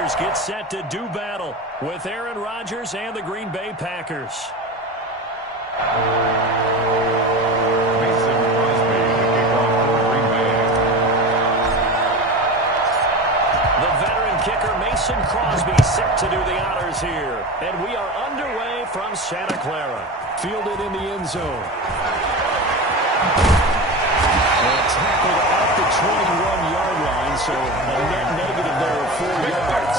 49ers get set to do battle with Aaron Rodgers and the Green Bay Packers. Mason Crosby set to do the honors here. And we are underway from Santa Clara. Fielded in the end zone. And tackled at the 21-yard line, so a net negative there of 4 yards.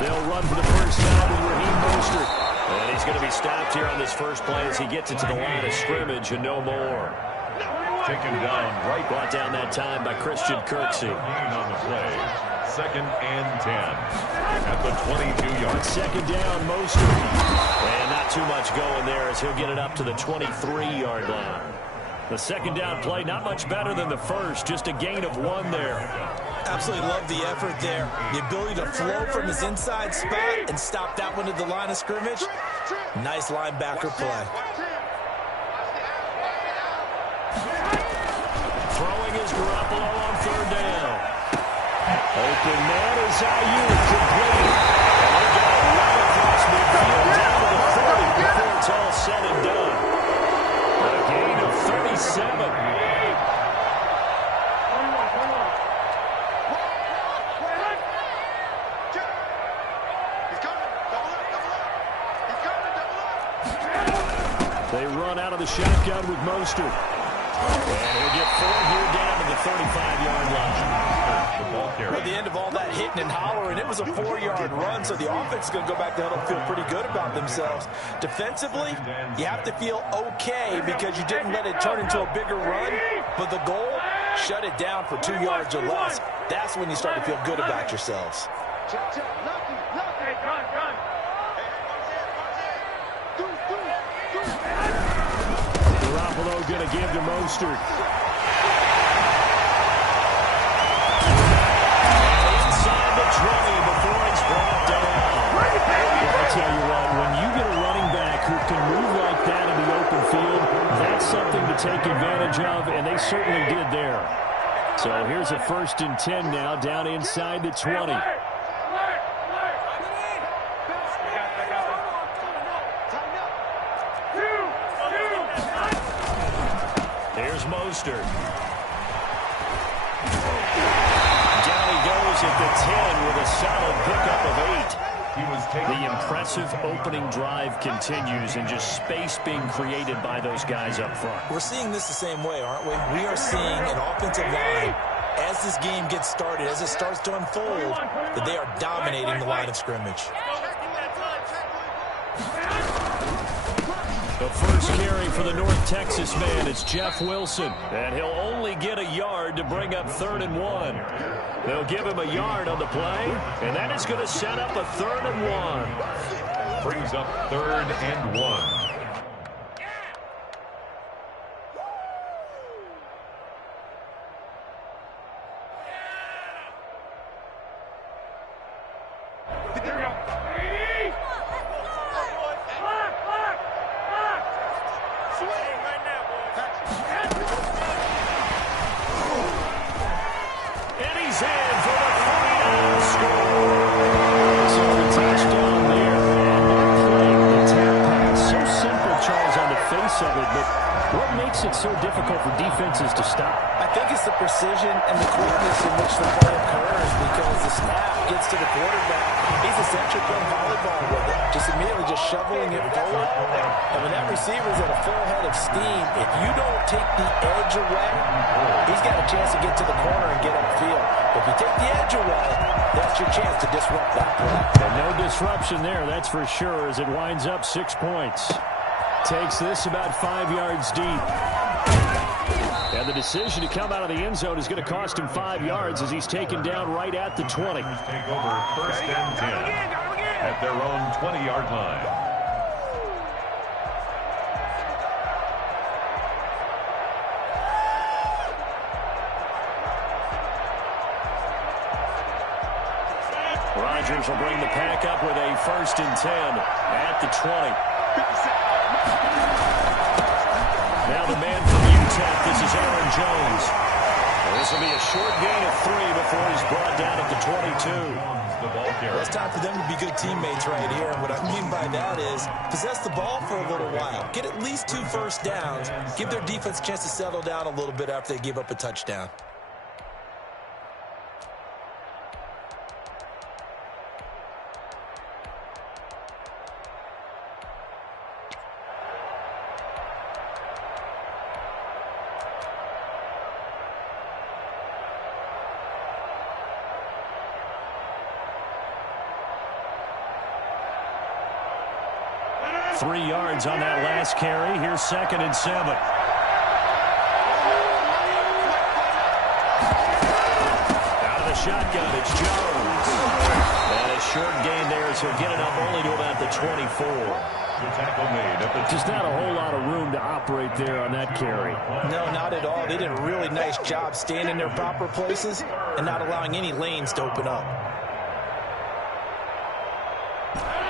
They'll run for the first time with Raheem Mostert. And he's going to be stopped here on this first play as he gets it to the line of scrimmage and no more. Taken down right. Brought down that time by Christian Kirksey. On the play. 2nd and 10. At the 22-yard. Second down, Mostert. And not too much going there as he'll get it up to the 23-yard line. The second down play, not much better than the first. Just a gain of 1 there. Absolutely love the effort there. The ability to flow from his inside spot and stop that one at the line of scrimmage. Nice linebacker play. Throwing is Garoppolo on 3rd down. Open man is Ayuk, complete. And they got it right across midfield down to the 40 before it's all said and done. A gain of 37. They run out of the shotgun with Mostert. And he'll get 4 here down to the 35-yard line. At the end of all that hitting and hollering, it was a 4-yard run, so the offense is going to go back to huddle and feel pretty good about themselves. Defensively, you have to feel okay because you didn't let it turn into a bigger run, but the goal, shut it down for 2 yards or less. That's when you start to feel good about yourselves. Garoppolo going to give to Mostert. Inside the 20 before it's brought down. I'll tell you what, when you get a running back who can move like that in the open field, that's something to take advantage of, and they certainly did there. So here's a 1st and 10 now, down inside the 20. Here's Mostert. Down he goes at the 10 with a solid pickup of 8. The impressive opening drive continues and just space being created by those guys up front. We're seeing this the same way, aren't we? We are seeing an offensive line, as this game gets started, as it starts to unfold, that they are dominating the line of scrimmage. The first carry for the North Texas man is Jeff Wilson. And he'll only get a yard to bring up 3rd and 1. They'll give him a yard on the play, and that is going to set up a 3rd and 1. Brings up 3rd and 1. Precision and the quickness in which the play occurs, because the snap gets to the quarterback. He's essentially playing volleyball with it, just immediately just shoveling it forward. And when that receiver's at a full head of steam, if you don't take the edge away, he's got a chance to get to the corner and get upfield. But if you take the edge away, that's your chance to disrupt that play. And no disruption there, that's for sure, as it winds up 6 points. Takes this about 5 yards deep. And the decision to come out of the end zone is going to cost him 5 yards as he's taken down right at the 20. Take over 1st and 10 at their own 20-yard line. Rodgers will bring the pack up with a 1st and 10 at the 20. Aaron Jones. This will be a short gain of 3 before he's brought down at the 22. Well, it's time for them to be good teammates right here. And what I mean by that is possess the ball for a little while. Get at least 2 first downs. Give their defense a chance to settle down a little bit after they give up a touchdown. Three yards on that last carry. Here's 2nd and 7. Out of the shotgun, it's Jones. And a short gain there as he'll get it up only to about the 24. Just not a whole lot of room to operate there on that carry. No, not at all. They did a really nice job staying in their proper places and not allowing any lanes to open up.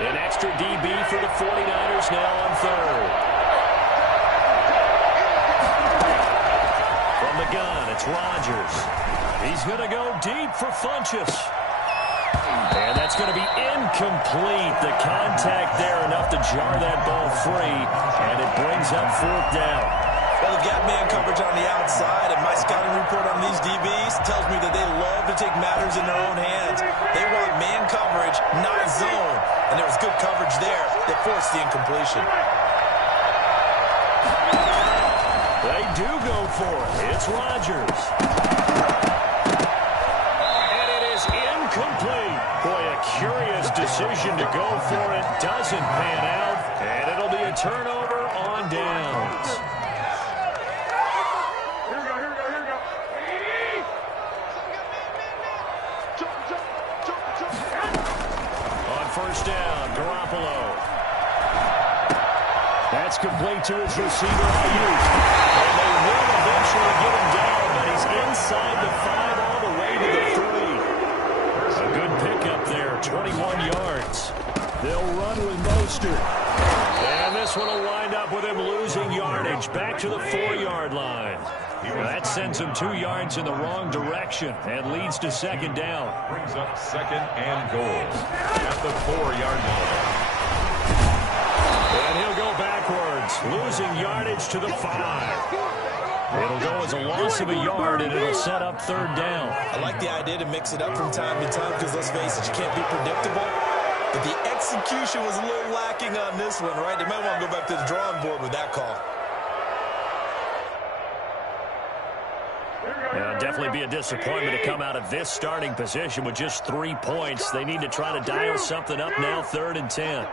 An extra DB for the 49ers now on 3rd. From the gun, it's Rodgers. He's going to go deep for Funchess. And that's going to be incomplete. The contact there enough to jar that ball free. And it brings up 4th down. Well, they've got man coverage on the outside, and my scouting report on these DBs tells me that they love to take matters in their own hands. They want man coverage, not zone. And there was good coverage there that forced the incompletion. They do go for it. It's Rodgers. And it is incomplete. Boy, a curious decision to go for it. Doesn't pan out. And it'll be a turnover on downs. First down, Garoppolo. That's complete to his receiver, Ayuk. And they will eventually get him down, but he's inside the 5 all the way to the 3. A good pickup there, 21 yards. They'll run with Mostert. And this one will wind up with him losing yardage back to the 4-yard line. That sends him 2 yards in the wrong direction and leads to 2nd down. Brings up 2nd and goal at the 4-yard line. And he'll go backwards, losing yardage to the 5. It'll go as a loss of a yard, and it'll set up 3rd down. I like the idea to mix it up from time to time because, let's face it, you can't be predictable. But the execution was a little lacking on this one, right? They might want to go back to the drawing board with that call. Yeah, definitely be a disappointment to come out of this starting position with just 3 points. They need to try to dial something up now, 3rd and 10.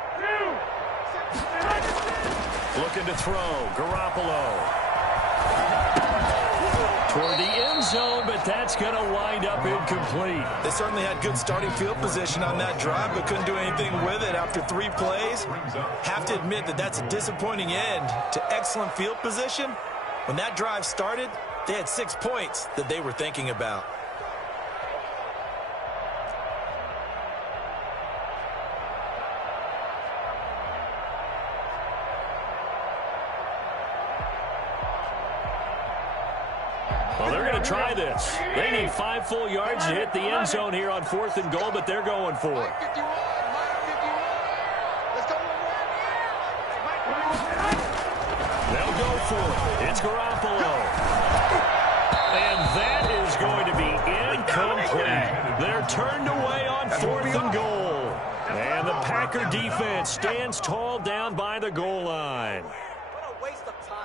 Looking to throw, Garoppolo. Toward the end zone, but that's going to wind up incomplete. They certainly had good starting field position on that drive, but couldn't do anything with it after 3 plays. Have to admit that that's a disappointing end to excellent field position. When that drive started, they had 6 points that they were thinking about. Well, they're going to try this. They need 5 full yards to hit the end zone here on 4th and goal, but they're going for it. They'll go for it. It's Garoppolo. And that is going to be incomplete. They're turned away on 4th and goal. And the Packer defense stands tall down by the goal line. What a waste of time.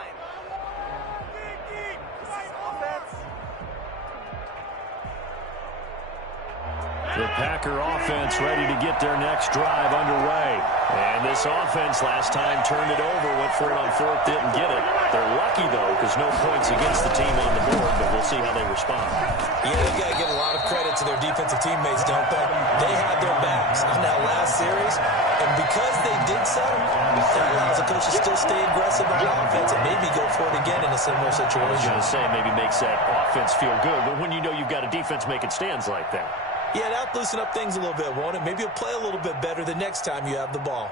The Packer offense ready to get their next drive underway. And this offense last time turned it over, went for it on 4th, didn't get it. They're lucky, though, because no points against the team on the board, but we'll see how they respond. Yeah, they've got to give a lot of credit to their defensive teammates, don't they? They had their backs on that last series, and because they did so, that allows the coach to still stay aggressive on offense and maybe go for it again in a similar I was situation. going to say maybe makes that offense feel good, but when you know you've got a defense making stands like that. Yeah, that'll loosen up things a little bit, won't it? Maybe you'll play a little bit better the next time you have the ball.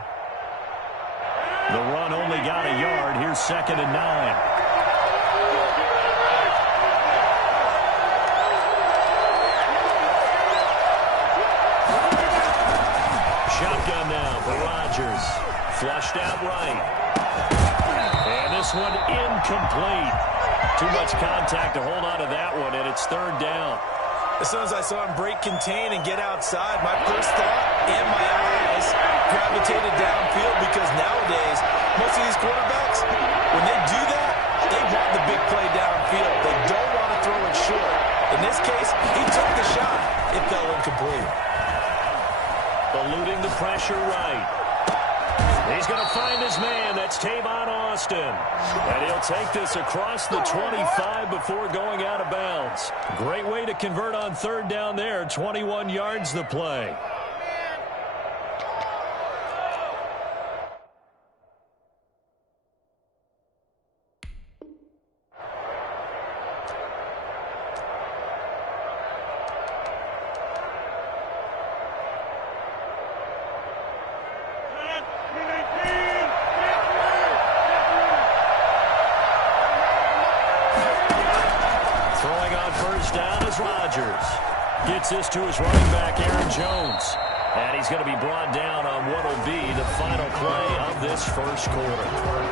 The run only got a yard. Here's 2nd and 9. Rodgers. Flushed out right. And this one incomplete. Too much contact to hold on to that one, and it's third down. As soon as I saw him break contain and get outside, my first thought and my eyes gravitated downfield, because nowadays, most of these quarterbacks, when they do that, they want the big play downfield. They don't want to throw it short. In this case, he took the shot. It fell incomplete. Eluding the pressure right. He's going to find his man. That's Tavon Austin. And he'll take this across the 25 before going out of bounds. Great way to convert on third down there. 21 yards the play. Rodgers gets this to his running back, Aaron Jones. And he's going to be brought down on what will be the final play of this first quarter.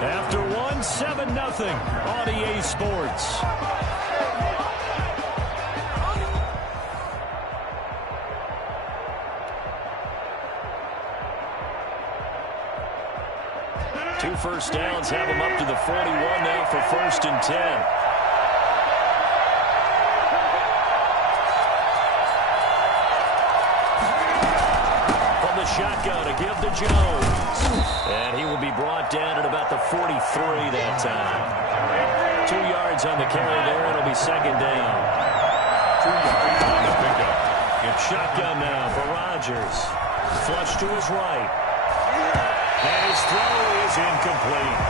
After one, 7-0 on EA Sports. Two first downs have him up to the 41 now for 1st and 10. Shotgun to give to Jones. And he will be brought down at about the 43 that time. 2 yards on the carry there. It'll be second down. 2 yards on the pickup. It's shotgun now for Rodgers. Flush to his right. And his throw is incomplete.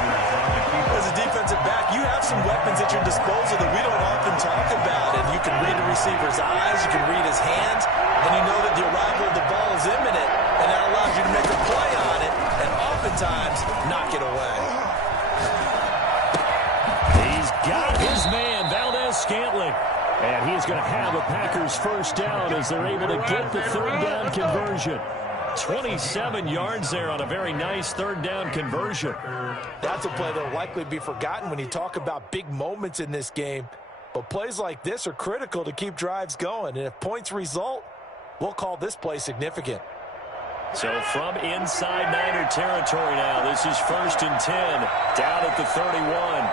As a defensive back, you have some weapons at your disposal that we don't often talk about. And you can read a receiver's eyes, you can read his hands, and you know that the arrival of the ball is imminent. And that allows you to make a play on it and oftentimes knock it away. He's got his man, Valdez-Scantling. And he's going to have a Packers first down as they're able to get the third down conversion. 27 yards there on a very nice third down conversion. That's a play that will likely be forgotten when you talk about big moments in this game. But plays like this are critical to keep drives going. And if points result, we'll call this play significant. So from inside Niner territory now, this is 1st and 10, down at the 31. Now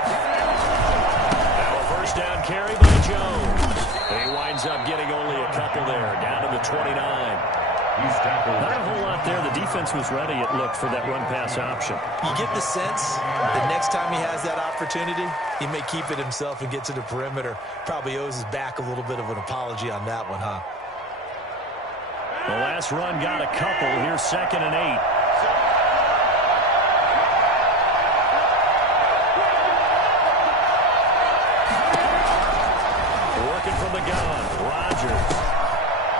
a first down carry by Jones. He winds up getting only a couple there, down to the 29. Not a whole lot there. The defense was ready, it looked, for that run-pass option. You get the sense that next time he has that opportunity, he may keep it himself and get to the perimeter. Probably owes his back a little bit of an apology on that one, huh? The last run got a couple. Here's 2nd and 8. Working from the gun. Rodgers.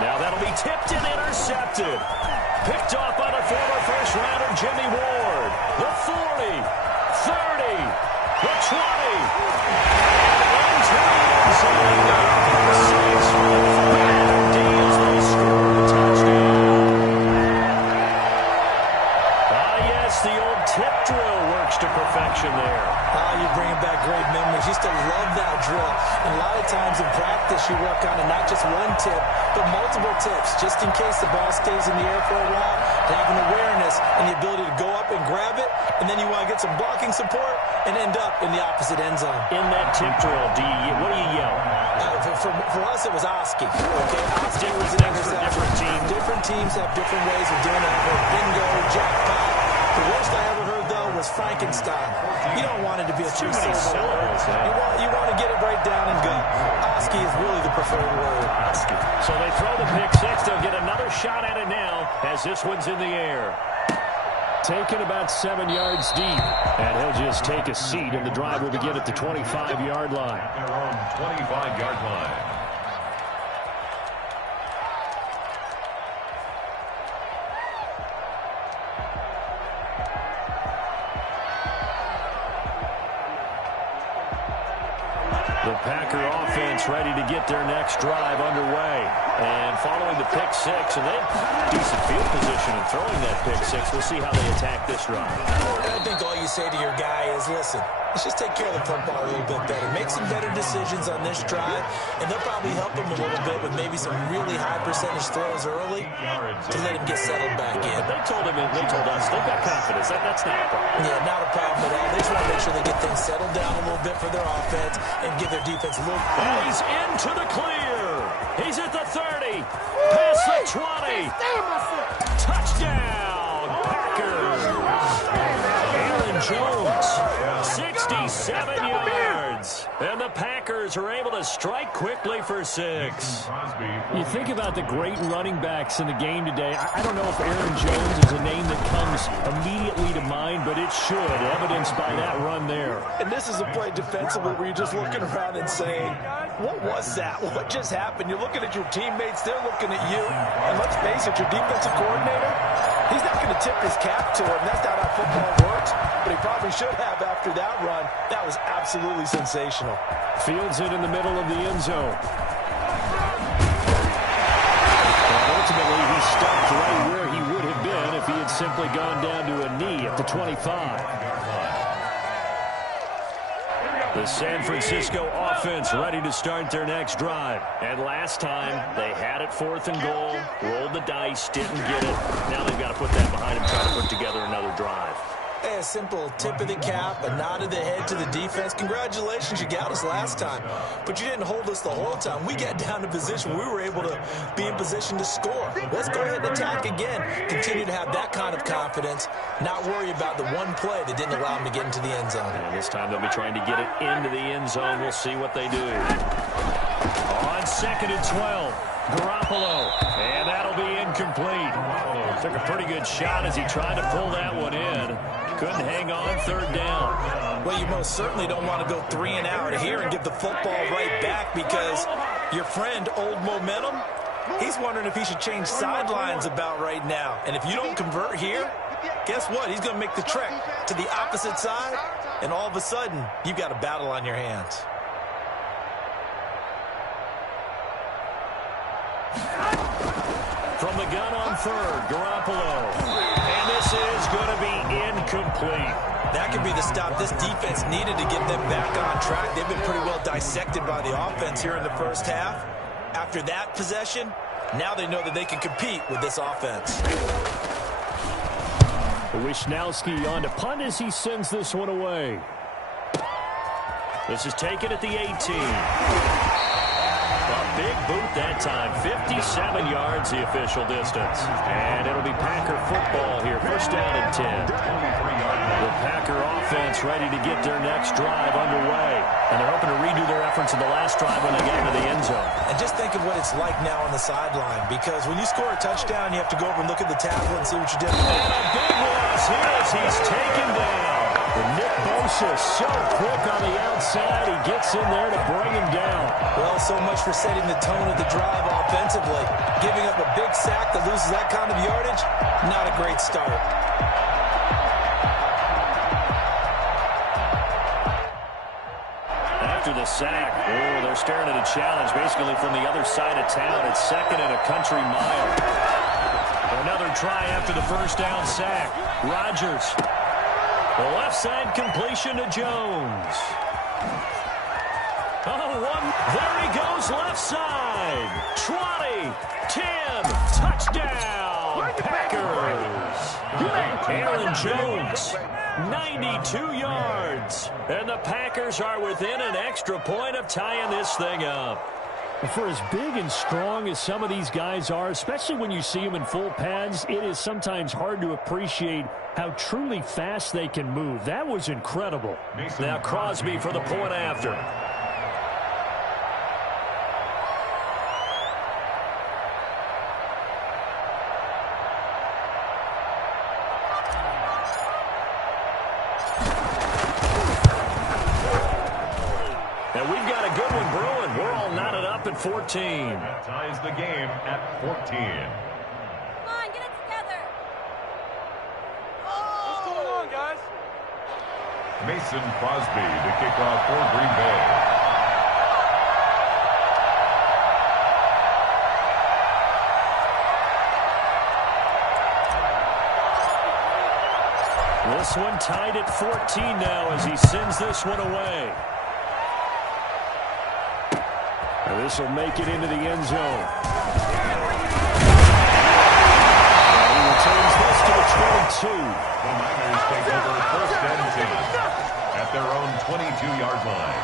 Now that'll be tipped and intercepted. Picked off by the former first-rounder Jimmy Ward. The 40, 30, the 20. And into the end zone. 6 deals. They score the touchdown. Yes, the old tip drill works to perfection there. You're bringing back great memories. Used to love that drill. And a lot of times in practice, you work on it, not just one tip, but multiple tips, just in case the ball stays in the air for a while. Having awareness and the ability to go up and grab it, and then you want to get some blocking support and end up in the opposite end zone. In that tip drill, what do you yell? For us, it was Oski. Okay, Oski was an interception. Different teams. Different teams have different ways of doing it. I've heard bingo, jackpot. The worst I ever heard, though, was Frankenstein. You don't want it to be a two-syllable word. You want to get it right down and go. Oski is really the preferred word. Oski. So they throw the pick six. They'll get another shot at it now as this one's in the air. Taken about 7 yards deep. And he'll just take a seat, and the drive will begin at the 25-yard line. Their own 25-yard line. The Packer offense ready to get their next drive underway. And following the pick six, and they have decent field position in throwing that pick six. We'll see how they attack this drive. And I think all you say to your guy is, listen, let's just take care of the football a little bit better. Make some better decisions on this drive, and they'll probably help him a little bit with maybe some really high percentage throws early to let him get settled back in. But they told us they've got confidence. That's not a problem. Yeah, not a problem at all. They just want to make sure they get things settled down a little bit for their offense and give their defense a little... He's into the clear. He's at the 30. Past the 20. Touchdown, Packers. Aaron Jones, 67 yards. And the Packers are able to strike quickly for 6. You think about the great running backs in the game today. I don't know if Aaron Jones is a name that comes immediately to mind, but it should, evidenced by that run there. And this is a play defensively where you're just looking around and saying, what was that? What just happened? You're looking at your teammates. They're looking at you. And let's face it, your defensive coordinator, he's not going to tip his cap to him. That's not how football works. But he probably should have after that run. That was absolutely sensational. Fields it in the middle of the end zone. And ultimately, he stopped right where he would have been if he had simply gone down to a knee at the 25. The San Francisco offense ready to start their next drive. And last time, they had it 4th and goal, rolled the dice, didn't get it. Now they've got to put that behind them, try to put together another drive. Hey, a simple tip of the cap, a nod of the head to the defense. Congratulations, you got us last time. But you didn't hold us the whole time. We got down to position. We were able to be in position to score. Let's go ahead and attack again. Continue to have that kind of confidence. Not worry about the one play that didn't allow them to get into the end zone. And this time they'll be trying to get it into the end zone. We'll see what they do. On 2nd and 12, Garoppolo. And that'll be incomplete. Took a pretty good shot as he tried to pull that one in. Couldn't hang on 3rd down. Well, you most certainly don't want to go 3 and out here and give the football right back because your friend, Old Momentum, he's wondering if he should change sidelines about right now. And if you don't convert here, guess what? He's going to make the trek to the opposite side, and all of a sudden, you've got a battle on your hands. From the gun on 3rd, Garoppolo. And this is going to be incomplete. That could be the stop this defense needed to get them back on track. They've been pretty well dissected by the offense here in the first half. After that possession, now they know that they can compete with this offense. Wishnowski on to punt as he sends this one away. This is taken at the 18. A big boot that time. 57 yards the official distance. And it'll be Packer football here. 1st down and 10. The Packer offense ready to get their next drive underway. And they're hoping to redo their efforts in the last drive when they get into the end zone. And just think of what it's like now on the sideline. Because when you score a touchdown, you have to go over and look at the tablet and see what you did. And a big loss here as he's taken down. And Nick Bosa so quick on the outside. He gets in there to bring him down. Well, so much for setting the tone of the drive offensively. Giving up a big sack that loses that kind of yardage, not a great start. After the sack, they're staring at a challenge basically from the other side of town. It's 2nd and a country mile. Another try after the 1st down sack. Rodgers. The left side completion to Jones. There he goes left side. 20, 10, touchdown, Packers. Aaron Jones, 92 yards. And the Packers are within an extra point of tying this thing up. For as big and strong as some of these guys are, especially when you see them in full pads, it is sometimes hard to appreciate how truly fast they can move. That was incredible. Now Crosby for the point after. And we've got a good one brewing. We're all knotted up at 14. That ties the game at 14. Come on, get it together. What's going on, guys? Mason Crosby to kick off for Green Bay. this one tied at 14 now as he sends this one away. And this will make it into the end zone. And he returns this to the 22. The Niners take over first and 10 at their own 22-yard line.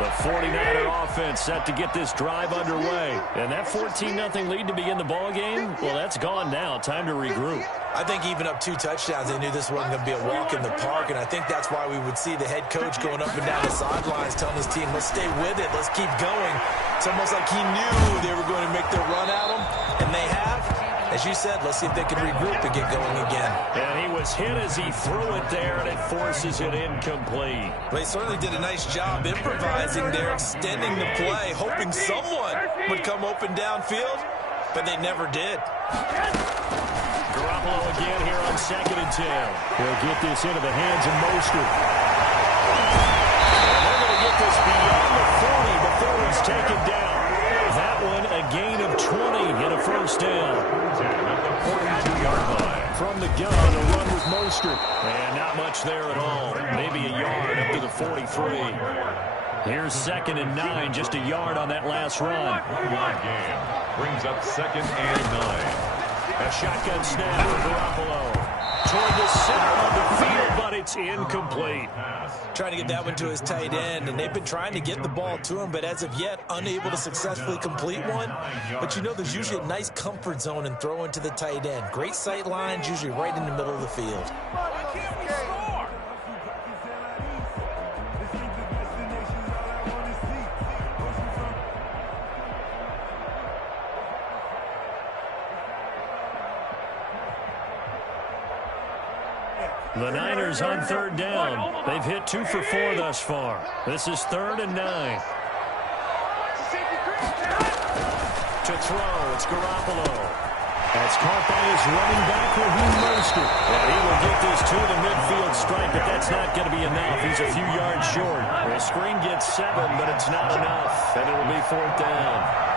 The 49er offense set to get this drive underway. And that 14-0 lead to begin the ball game, well, that's gone now. Time to regroup. I think even up 2 touchdowns, they knew this wasn't going to be a walk in the park, and I think that's why we would see the head coach going up and down the sidelines telling his team, let's stay with it, let's keep going. It's almost like he knew they were going to make their run at him, and they have. As you said, let's see if they can regroup and get going again. And he was hit as he threw it there, and it forces it incomplete. They certainly did a nice job improvising there, extending the play, hoping someone would come open downfield, but they never did. Garoppolo again here on 2nd and 10. He'll get this into the hands of Mostert. And they're going to get this beyond the 40 before it's taken down. That one a gain of 20 and a first down. At the 42-yard line. From the gun, a run with Mostert. And not much there at all. Maybe a yard up to the 43. Here's 2nd and 9, just a yard on that last run. One game brings up 2nd and 9. A shotgun snap for Garoppolo. Toward the center of the field, but it's incomplete. Trying to get that one to his tight end, and they've been trying to get the ball to him, but as of yet, unable to successfully complete one. But you know there's usually a nice comfort zone in throwing to the tight end. Great sight lines, usually right in the middle of the field. The Niners on 3rd down. They've hit 2 for 4 thus far. This is 3rd and 9. To throw, it's Garoppolo. That's caught by his running back, Raheem Mostert. And he will get this to the midfield stripe, but that's not going to be enough. He's a few yards short. The screen gets 7, but it's not enough. And it'll be 4th down.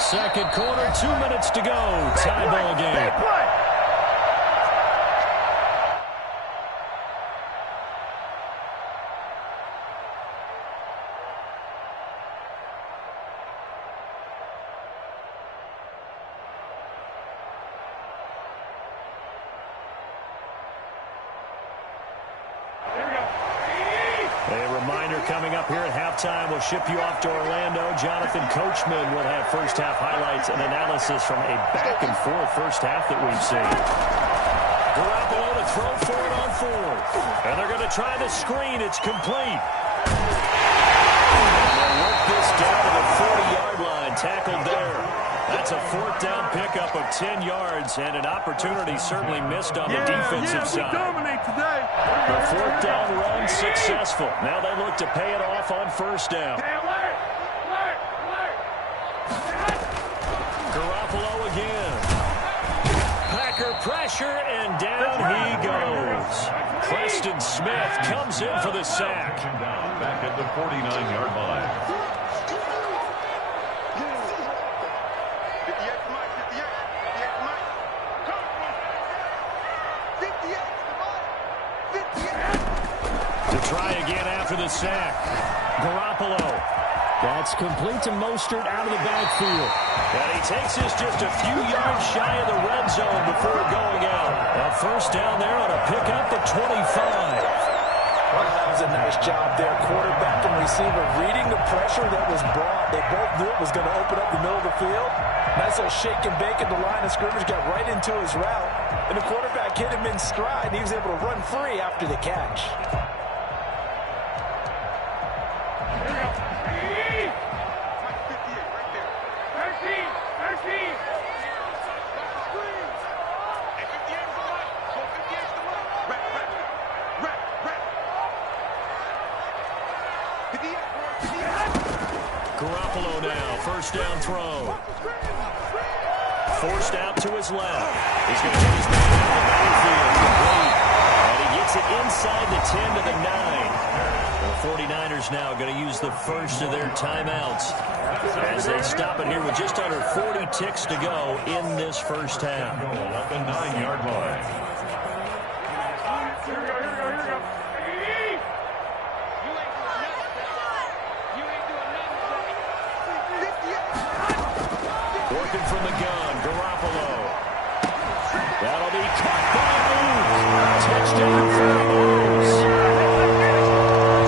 Second quarter, 2 minutes to go. Tie ball game. A reminder coming up here at halftime. We'll ship you off to Orlando. Jonathan Coachman will have first half highlights and analysis from a back-and-forth first half that we've seen. Garoppolo to throw for it on 4th. And they're going to try the screen. It's complete. And they'll work this down to the 40-yard line. Tackled there. That's a 4th down pickup of 10 yards and an opportunity certainly missed on the defensive side. The 4th down run successful. Now they look to pay it off on 1st down. Garoppolo again. Packer pressure and down he goes. Preston Smith comes in for the sack. Back at the 49-yard line. Try again after the sack. Garoppolo. That's complete to Mostert out of the backfield. And he takes this just a few yards shy of the red zone before going out. A first down there on a pickup at 25. Well, that was a nice job there. Quarterback and receiver reading the pressure that was brought. They both knew it was going to open up the middle of the field. Nice little shake and bake at the line of scrimmage. Got right into his route. And the quarterback hit him in stride. And he was able to run free after the catch. Garoppolo now, first down throw. Forced out to his left. He's going to get his man out of the backfield. Complete. And he gets it inside the 10 to the 9. The 49ers now going to use the first of their timeouts as they stop it here with just under 40 ticks to go in this first half. At the 9-yard line. Working from the gun, Garoppolo. That'll be caught by Moose. Touchdown 49ers.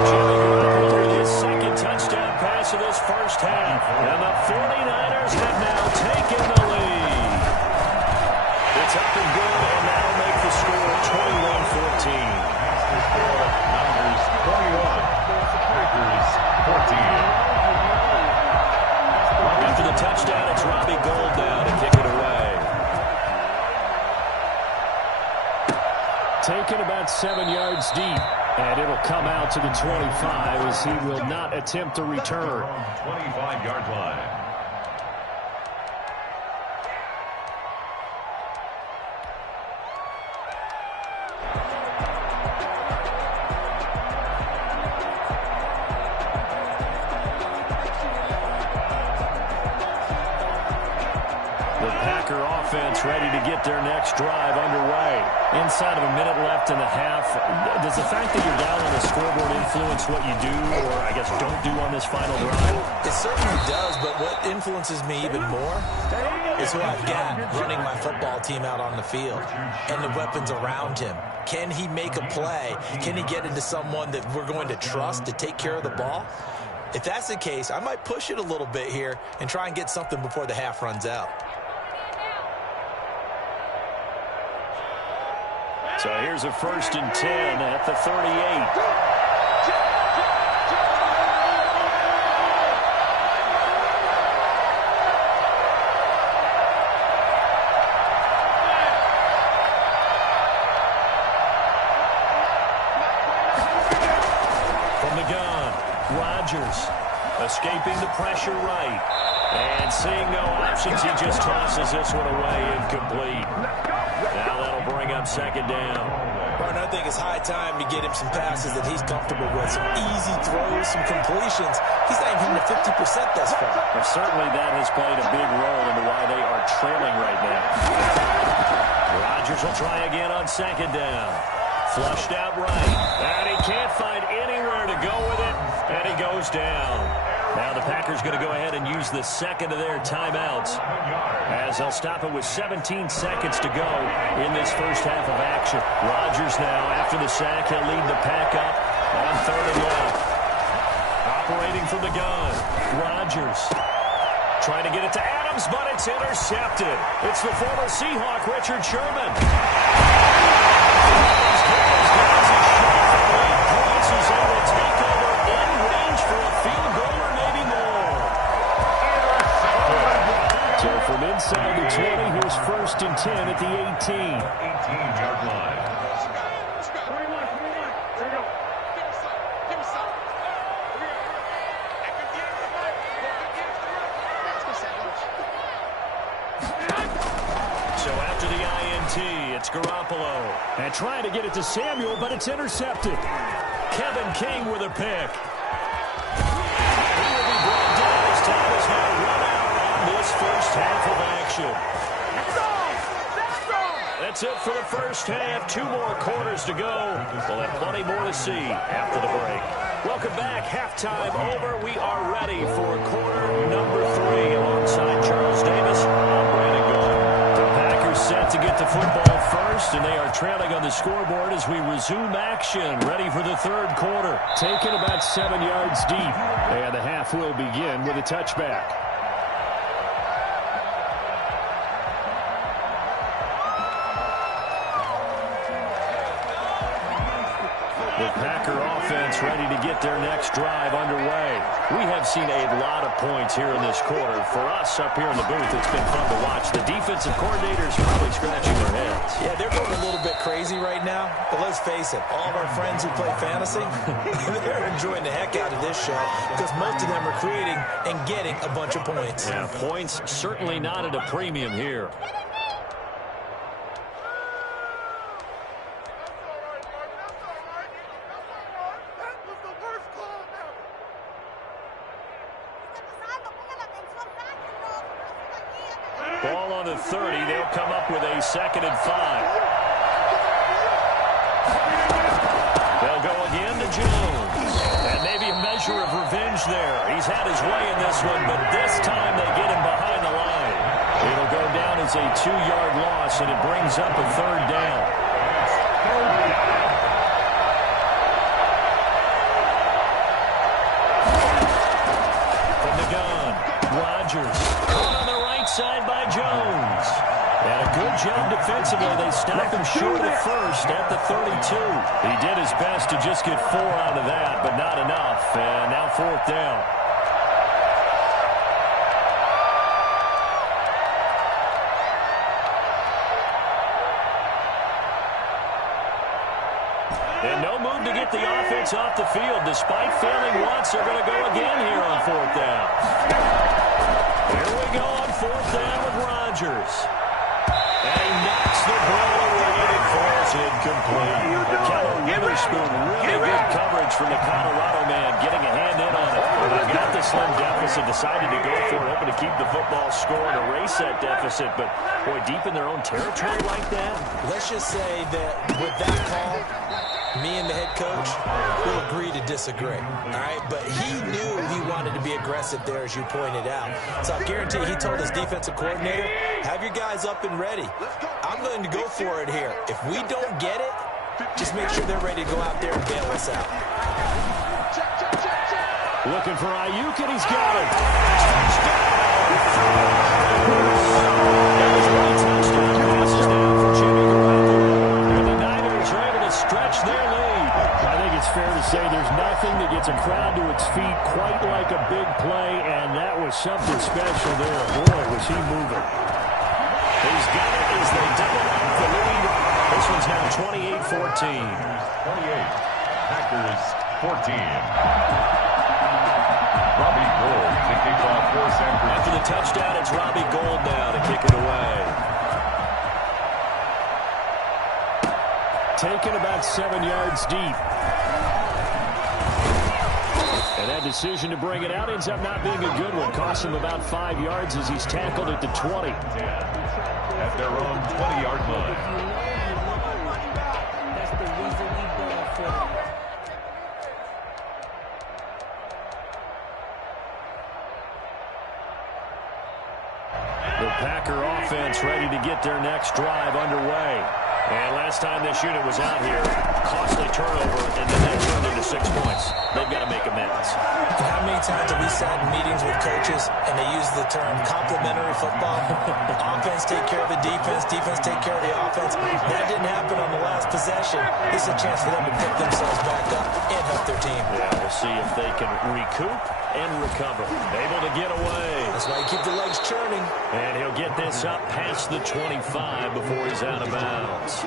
Jimmy Garoppolo with his second touchdown pass of this first half. And the 49ers have now taken the lead. It's up and good, and that'll make the score 21-14. Niners 21, Packers 14. After the touchdown, it's Robbie Gould now to kick it away. Taken about 7 yards deep, and it'll come out to the 25 as he will not attempt to return. 25-yard line. Offense ready to get their next drive underway. Inside of a minute left in the half, does the fact that you're down on the scoreboard influence what you do, or I guess don't do on this final drive? It certainly does, but what influences me even more is who I've got running my football team out on the field and the weapons around him. Can he make a play? Can he get into someone that we're going to trust to take care of the ball? If that's the case, I might push it a little bit here and try and get something before the half runs out. So here's a 1st and 10 at the 38. From the gun, Rodgers escaping the pressure right. And seeing no options, he just tosses this one away incomplete. Now that'll bring up 2nd down. Martin, I think it's high time to get him some passes that he's comfortable with. Some easy throws, some completions. He's not even hitting the 50% thus far. Well, certainly that has played a big role into why they are trailing right now. Rodgers will try again on 2nd down. Flushed out right. And he can't find anywhere to go with it. And he goes down. Now the Packers going to go ahead and use the second of their timeouts as they'll stop it with 17 seconds to go in this first half of action. Rodgers now, after the sack, he'll lead the pack up on 3rd and long. Operating from the gun, Rodgers trying to get it to Adams, but it's intercepted. It's the former Seahawk, Richard Sherman. He's able to take over in range for a field goal or maybe more. So from inside the 20, here's 1st and 10 at the 18. 18-yard line. So after the INT, it's Garoppolo. And trying to get it to Samuel, but it's intercepted. Kevin King with a pick. He will be brought down as time is now run out on this first half of action. That's it for the first half. 2 more quarters to go. We'll have plenty more to see after the break. Welcome back. Halftime over. We are ready for quarter number 3 alongside Charles Davis. I'm Brandon Gold. The Packers set to get the football first, and they are trailing on the scoreboard as we resume action, ready for the 3rd quarter. Taken about 7 yards deep, and the half will begin with a touchback. The Packer offense ready to get their next drive underway. We have seen a lot of points here in this quarter. For us up here in the booth, it's been fun to watch. The defensive coordinators probably scratching their heads. Yeah, they're going a little bit crazy right now. But let's face it, all of our friends who play fantasy, they're enjoying the heck out of this show because most of them are creating and getting a bunch of points. Yeah, points certainly not at a premium here. on the 30. They'll come up with a 2nd and 5. They'll go again to Jones. And maybe a measure of revenge there. He's had his way in this one, but this time they get him behind the line. It'll go down as a 2-yard loss, and it brings up a 3rd down. From the gun, Rodgers. Caught on the right side by Jones. And a good job defensively. They stopped him short of the first at the 32. He did his best to just get 4 out of that, but not enough. And now 4th down. And no move to get the offense off the field. Despite failing once, they're going to go again here on 4th down. Here we go on 4th down with Rodgers. And he knocks the ball away and it falls incomplete. Keller Witherspoon, really good coverage from the Colorado man, getting a hand in on it. Well, they've got the slim deficit, decided to go for it, hoping to keep the football score and erase that deficit. But, boy, deep in their own territory like that. Let's just say that with that call, me and the head coach will agree to disagree, all right? But he knew he wanted to be aggressive there, as you pointed out. So I guarantee he told his defensive coordinator, have your guys up and ready. I'm going to go for it here. If we don't get it, just make sure they're ready to go out there and bail us out. Looking for Ayuk, and he's got it. Stretch their lead. I think it's fair to say there's nothing that gets a crowd to its feet quite like a big play, and that was something special there. Boy, was he moving. He's got it as they double up the lead. This one's now 28-14. 28. Packers 14. Robbie Gould to kick off for San Francisco. After the touchdown, it's Robbie Gould now to kick it away. Taken about 7 yards deep. And that decision to bring it out ends up not being a good one. Cost him about 5 yards as he's tackled at the 20. At their own 20-yard line. The Packer offense ready to get their next drive underway. And last time this unit was out here, costly turnover, and then that turned into 6 points. They've got to make amends. How many times have we sat in meetings with coaches and they use the term complementary football? Offense take care of the defense, defense take care of the offense. That didn't happen on the last possession. This is a chance for them to pick themselves back up and help their team. Yeah, we'll see if they can recoup and recover. Able to get away. That's why you keep the legs churning. And he'll get this up past the 25 before he's out of bounds.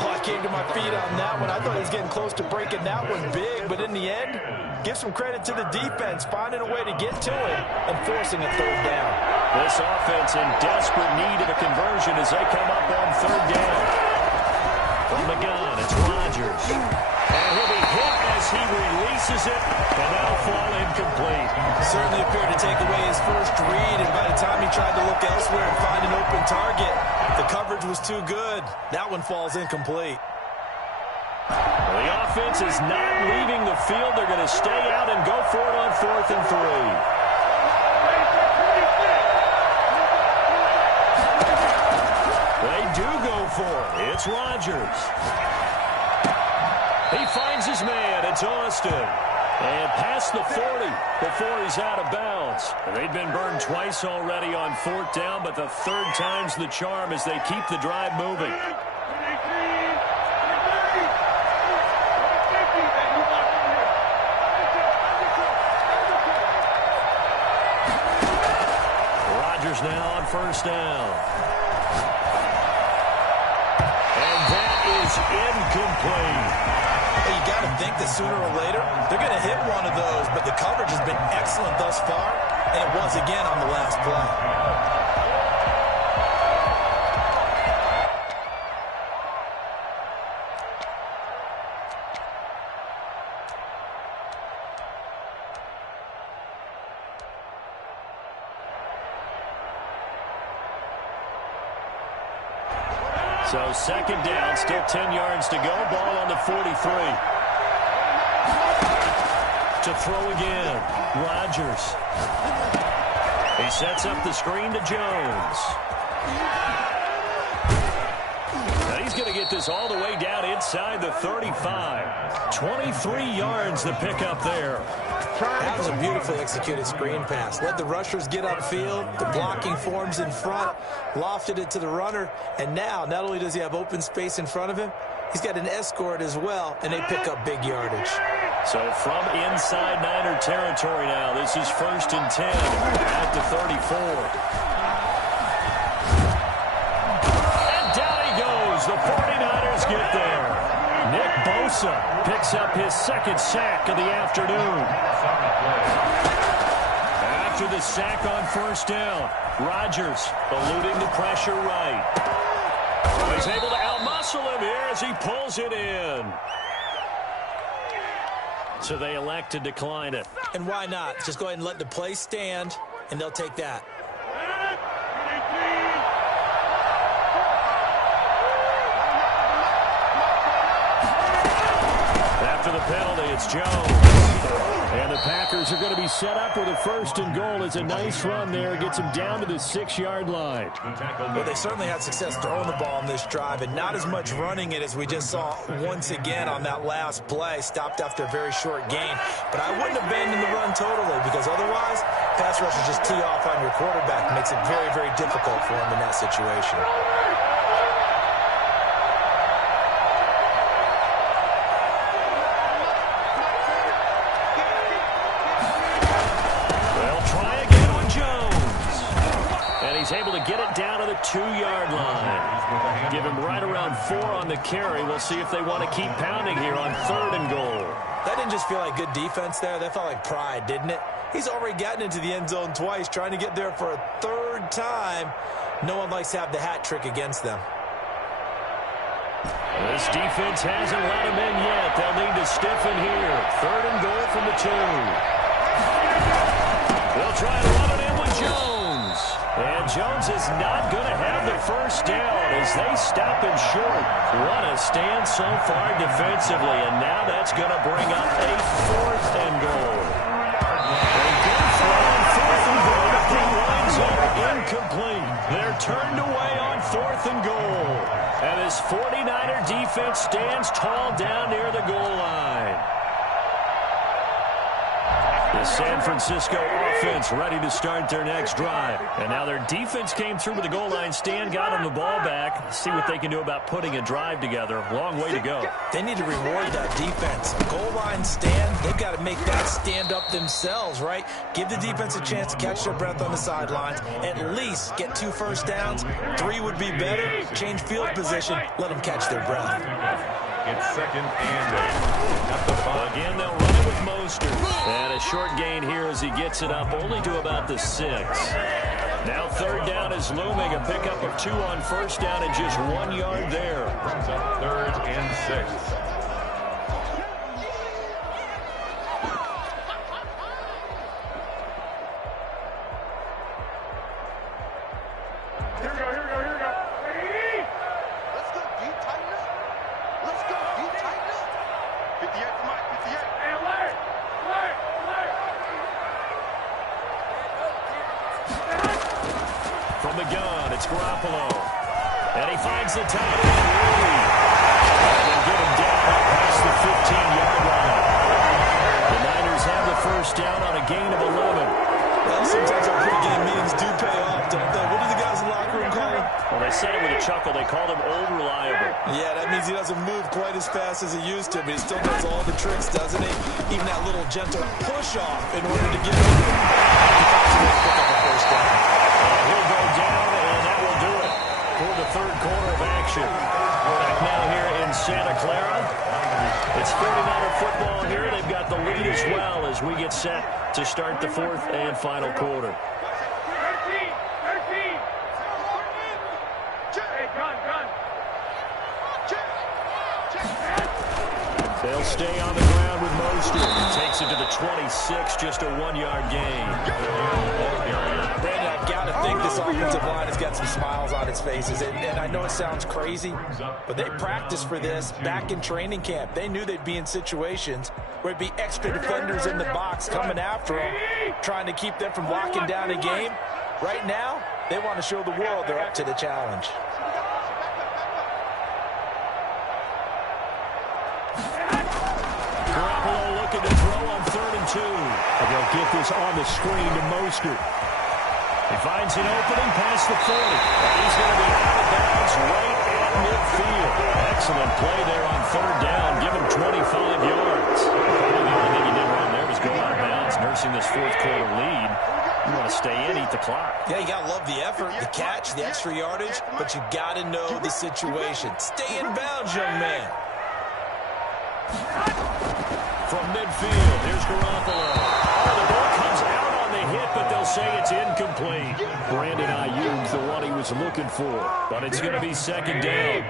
Oh, I came to my feet on that one. I thought he was getting close to breaking that one big, but in the end, give some credit to the defense, finding a way to get to it and forcing a 3rd down. This offense in desperate need of a conversion as they come up on 3rd down. From the gun, it's Rodgers. And he'll be hit as he releases it, and that'll fall incomplete. Certainly appeared to take away his first read, and by the time he tried to look elsewhere and find an open target, the coverage was too good. That one falls incomplete. Well, the offense is not leaving the field. They're going to stay out and go for it on 4th and 3. They do go for it. It's Rodgers. He finds his man. It's Austin. And past the 40 before he's out of bounds. They've been burned twice already on 4th down, but the 3rd time's the charm as they keep the drive moving. Rodgers now on 1st down. And that is incomplete. Well, you got to think that sooner or later, they're going to hit one of those, but the coverage has been excellent thus far, and it was again on the last play. So second down, still 10 yards to go. Ball on the 43. To throw again, Rodgers. He sets up the screen to Jones. Now he's going to get this all the way down inside the 35. 23 yards the pickup there. That was a beautifully executed screen pass. Let the rushers get upfield. The blocking forms in front. Lofted it to the runner. And now, not only does he have open space in front of him, he's got an escort as well, and they pick up big yardage. So from inside Niner territory now, this is 1st and 10 at the 34. And down he goes. The 49ers get there. Nick Bosa picks up his second sack of the afternoon. After the sack on 1st down, Rodgers eluding the pressure right. He's able to outmuscle him here as he pulls it in. So they elect to decline it. And why not? Just go ahead and let the play stand, and they'll take that. After the penalty, it's Jones. And the Packers are going to be set up with a 1st and goal. It's a nice run there. Gets them down to the 6-yard line. Well, they certainly had success throwing the ball on this drive, and not as much running it as we just saw once again on that last play. Stopped after a very short gain. But I wouldn't abandon the run totally, because otherwise, pass rushers just tee off on your quarterback. Makes it very, very difficult for him in that situation. Able to get it down to the 2-yard line. Give him right around 4 on the carry. We'll see if they want to keep pounding here on 3rd and goal. That didn't just feel like good defense there. That felt like pride, didn't it? He's already gotten into the end zone twice, trying to get there for a 3rd time. No one likes to have the hat trick against them. This defense hasn't let him in yet. They'll need to stiffen here. 3rd and goal from the 2. They'll try to run it in with Jones. And Jones is not going to have the 1st down as they stop him short. What a stand so far defensively, and now that's going to bring up a 4th and goal. A good throw on 4th and goal, but he winds up incomplete. They're turned away on 4th and goal. And this 49er defense stands tall down near the goal line. The San Francisco offense ready to start their next drive. And now their defense came through with the goal line stand, got them the ball back. See what they can do about putting a drive together. Long way to go. They need to reward that defense. Goal line stand, they've got to make that stand up themselves, right? Give the defense a chance to catch their breath on the sidelines. At least get 2 first downs. 3 would be better. Change field position. Let them catch their breath. It's 2nd and 8. At the 5. Again, they'll run it with Mostert. And a short gain here as he gets it up only to about the 6. Now 3rd down is looming. A pickup of 2 on 1st down and just 1 yard there. Brings up 3rd and 6. From the gun, it's Garoppolo. And he finds the tight end, Lee. And they get him down past the 15-yard line. The Niners have the 1st down on a gain of 11. Well, sometimes our pregame meetings do pay off, don't they? What do the guys in the locker room call him? Well, they said it with a chuckle. They called him Old Reliable. Yeah, that means he doesn't move quite as fast as he used to, but he still does all the tricks, doesn't he? Even that little gentle push-off in order to get over. He finds a way to pick up a 1st down. He'll go down, and that will do it for the 3rd quarter of action. Back now here in Santa Clara. It's 49er football here. They've got the lead as well as we get set to start the 4th and final quarter. They'll stay on the ground with Mostert. Takes takes it to the 26, just a 1-yard gain. Brandon, I've got to think this offensive line has got some smiles on its faces. And I know it sounds crazy, but they practiced for this back in training camp. They knew they'd be in situations where it'd be extra defenders in the box coming after them, trying to keep them from locking down a game. Right now, they want to show the world they're up to the challenge. Garoppolo looking to throw on 3rd and 2. And they'll get this on the screen to Mostert. He finds an opening past the 40. And he's going to be out of bounds right at midfield. Excellent play there on 3rd down. Give him 25 yards. Probably the only thing he did wrong there was go out of bounds, nursing this 4th quarter lead. You want to stay in, eat the clock. Yeah, you got to love the effort, the catch, the extra yardage, but you got to know the situation. Stay in bounds, young man. From midfield, here's Garoppolo. Oh, the ball comes out on the hit, but they'll say it's incomplete. Brandon Ayuk, the one he was looking for, but it's going to be 2nd down.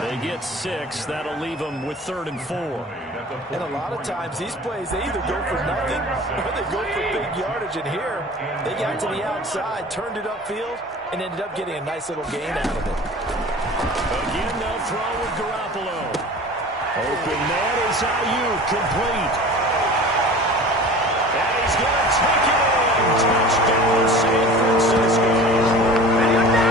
They get 6. That'll leave them with 3rd and 4. And a lot of times these plays, they either go for nothing or they go for big yardage. And here, they got to the outside, turned it upfield, and ended up getting a nice little gain out of it. Again, they'll throw with Garoppolo. Open man is Ayuk, complete. And he's going to take it in. Touchdown, San Francisco.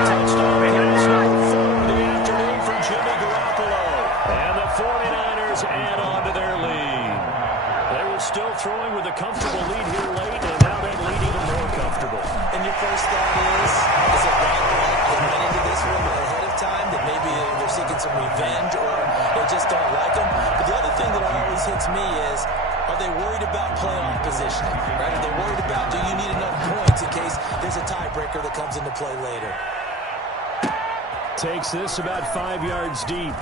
Touchdown pass number 4 of the afternoon from Jimmy Garoppolo. And the 49ers add on to their lead. They were still throwing with a comfortable lead here late, and now that lead even more comfortable. And your first thought is it right they went into this one ahead of time, that maybe they're seeking some revenge or they just don't like them? But the other thing that always hits me is, are they worried about playoff positioning? Right? Are they worried about, do you need enough points in case there's a tiebreaker that comes into play later? Takes this about 5 yards deep.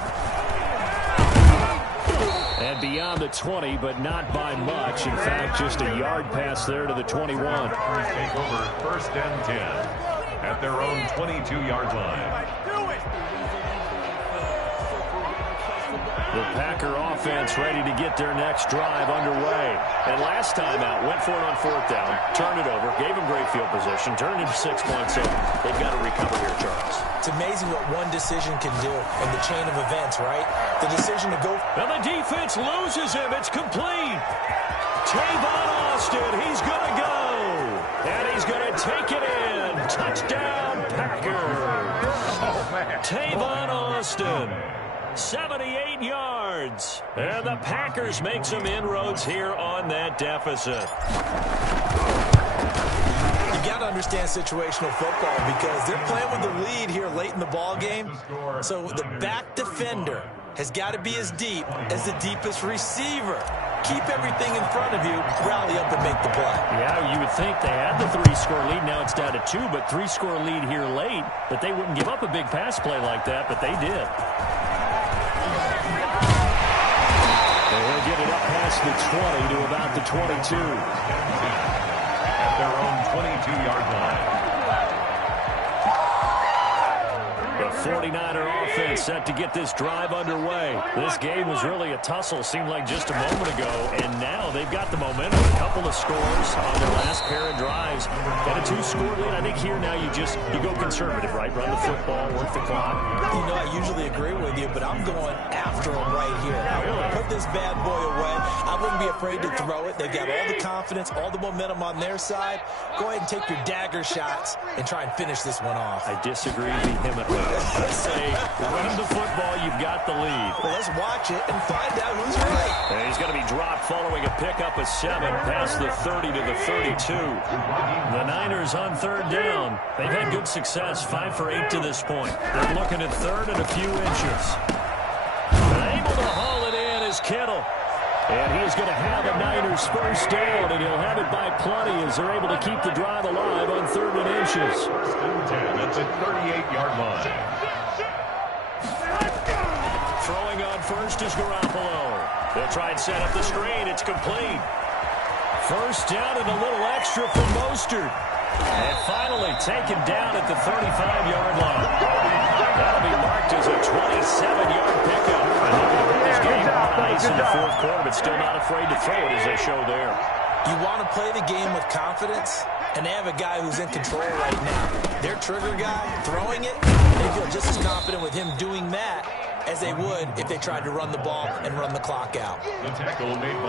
And beyond the 20, but not by much. In fact, just a yard pass there to the 21. Take over 1st and 10 at their own 22-yard line. The Packer offense ready to get their next drive underway. And last time out, went for it on 4th down, turned it over, gave them great field position, turned into 6 points. So they've got to recover here, Charles. It's amazing what one decision can do in the chain of events, right? The decision to go. And the defense loses him. It's complete. Tavon Austin, he's going to go. And he's going to take it in. Touchdown, Packers. Oh, man. Tavon Austin. 78 yards. And the Packers make some inroads here on that deficit. You got to understand situational football because they're playing with the lead here late in the ball game. So the back defender has got to be as deep as the deepest receiver. Keep everything in front of you, rally up and make the play. Yeah, you would think they had the 3-score lead. Now it's down to 2, but 3-score lead here late. That they wouldn't give up a big pass play like that, but they did. They'll get it up past the 20 to about the 22. At their own 22-yard line. The 49er offense set to get this drive underway. This game was really a tussle, seemed like just a moment ago, and now they've got the momentum. A couple of scores on their last pair of drives. Got a 2-score lead. I think here now you go conservative, right? Run the football, work the clock. You know, I usually agree with you, but I'm going after them right here. I want to put this bad boy away. I wouldn't be afraid to throw it. They've got all the confidence, all the momentum on their side. Go ahead and take your dagger shots and try and finish this one off. I disagree vehemently. I say run the football, you've got the lead. Well, let's watch it and find out who's right. And he's going to be dropped following a pickup of 7 past the 30 to the 32. The Niners on 3rd down. They've had good success, 5 for 8 to this point. They're looking at 3rd and a few inches. Able to haul it in is Kittle. And he is going to have a Niners first down, and he'll have it by plenty as they're able to keep the drive alive on 3rd and inches. 1st and 10 at the 38-yard line. On first is Garoppolo. They'll try and set up the screen. It's complete. First down and a little extra from Mostert. And finally taken down at the 35-yard line. That'll be marked as a 27-yard pickup. And looking to put this game on ice in the fourth quarter, but still not afraid to throw it as they show there. You want to play the game with confidence, and they have a guy who's in control right now. Their trigger guy, throwing it, they feel just as confident with him doing that as they would if they tried to run the ball and run the clock out.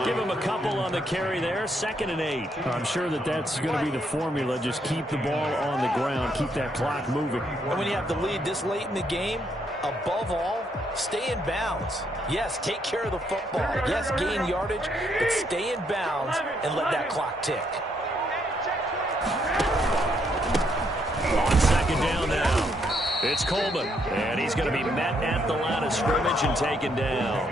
Give him a couple on the carry there, 2nd and 8. I'm sure that's going to be the formula. Just keep the ball on the ground, keep that clock moving. And when you have the lead this late in the game, above all, stay in bounds. Yes, take care of the football. Yes, gain yardage, but stay in bounds and let that clock tick. On 2nd down now. It's Coleman, and he's going to be met at the line of scrimmage and taken down.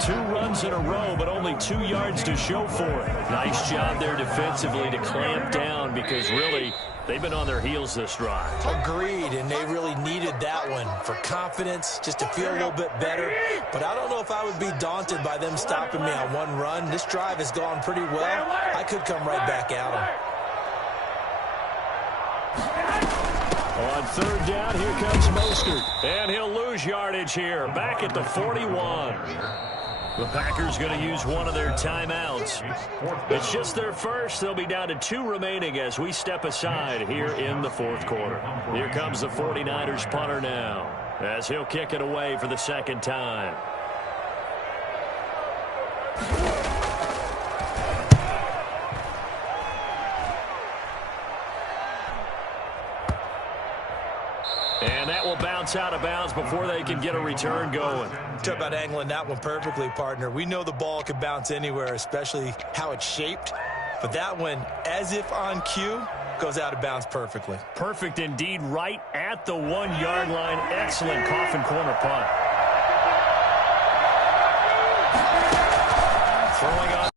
2 runs in a row, but only 2 yards to show for it. Nice job there defensively to clamp down because really they've been on their heels this drive. Agreed, and they really needed that one for confidence, just to feel a little bit better. But I don't know if I would be daunted by them stopping me on one run. This drive has gone pretty well. I could come right back at them. On 3rd down, here comes Mostert. And he'll lose yardage here, back at the 41. The Packers going to use one of their timeouts. It's just their first. They'll be down to 2 remaining as we step aside here in the fourth quarter. Here comes the 49ers punter now, as he'll kick it away for the 2nd time. And that will bounce out of bounds before they can get a return going. Talk about angling that one perfectly, partner. We know the ball could bounce anywhere, especially how it's shaped. But that one, as if on cue, goes out of bounds perfectly. Perfect indeed, right at the 1-yard line. Excellent coffin corner punt. Throwing on.